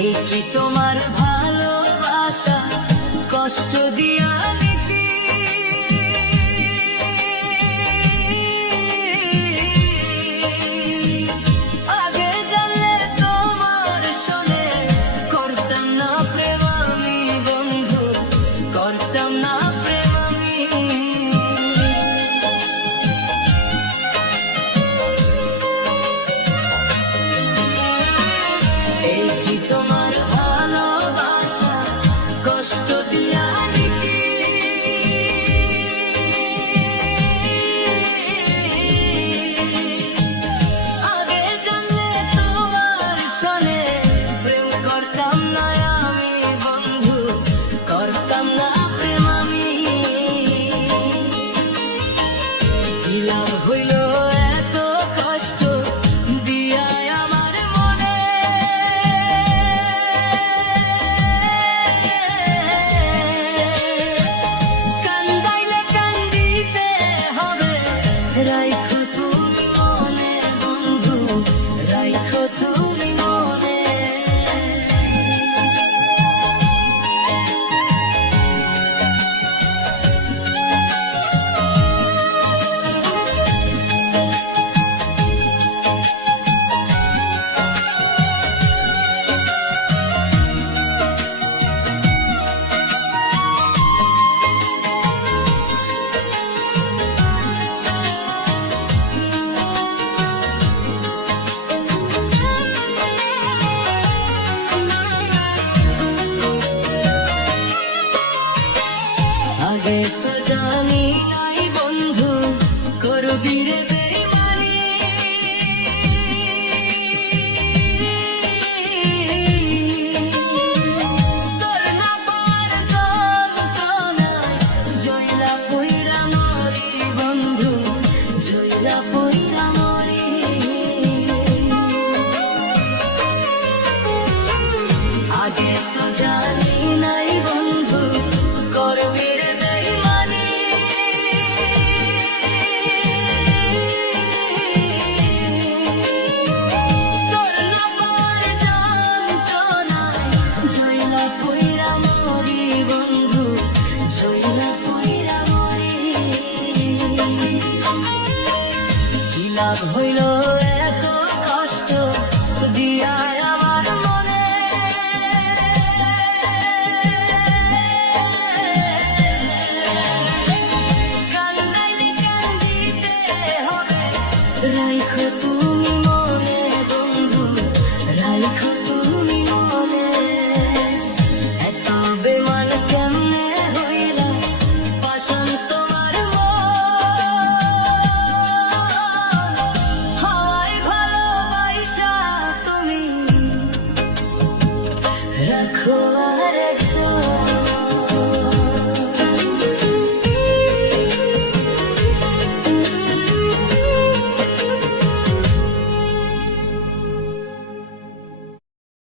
এই কি তোমার ভালোবাসা কষ্ট দিয়া নীতি, আগে জানলে তোমার শোনে করতাম না প্রেম আমি বন্ধু, করতাম না প্রেম আমি। এই কি তোমার ভালোবাসা কষ্ট দিয়া নীতি, আগে জানলে তোমার শোনে প্রেম করতাম না আমি বন্ধু, করতাম না প্রেম আমি। কি লাভ হইল এত কষ্ট দিয়া আমার মনে, কান্দাইলে কান্দিতে হবে, রাইখো তুমি মনে বন্ধু, রাইখো তুমি মনে। আগে তো জানি নাই বন্ধু করবি রে বেইমানি, তোর না পার যন্ত্রণায় জইলা পইরা মরি বন্ধু, জইলা পইরা মরি। আগে তো জানি নাই বন্ধু করবি রে বেইমানি, তোর না পার যন্ত্রণায় জইলা পইরা মরি বন্ধু, জইলা পইরা মরি। কি লাভ হইল এত কষ্ট দিয়া আমার মনে, কান্দাইলে কান্দিতে হবে, রাইখো তুমি মনে বন্ধু, রাইখো তুমি মনে। এত বেমান কেমনে হইলা পাষাণ তোমার মন, রাখো